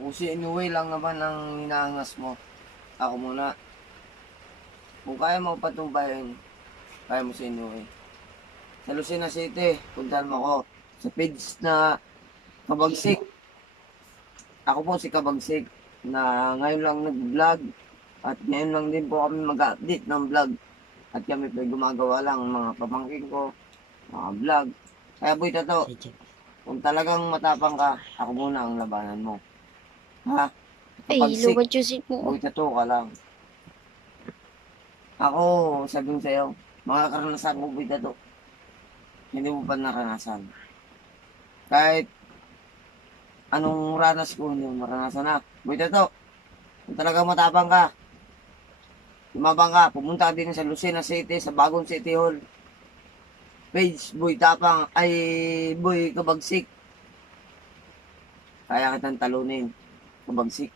Kung si Inuwi lang naman ang hinahangas mo, ako muna. Kung kaya mo patumbahin, kaya mo si Inuwi. Sa Lucena City, puntahan mo ko. Sa page na Kabagsik. Ako po si Kabagsik na ngayon lang nag-vlog at ngayon lang din po kami mag-update ng vlog. At kami po gumagawa lang mga pamangkin ko, mga vlog. Kaya boy Tato, kung talagang matapang ka, ako muna ang labanan mo. Ha? Ay, Kabagsik, luwad yung seat mo. boy Tato ka lang. Ako, sabihin sa'yo, mga karanasan ko boy Tato, hindi mo pa naranasan. Kahit anong ranas ko, hindi mo maranasan na. Boy Tato, kung talagang matapang ka, lumabang ka, pumunta ka din sa Lucena City, sa bagong City Hall. Page, Boy Tapang, ay Boy Kabagsik. Kaya kitang talunin, Kabagsik.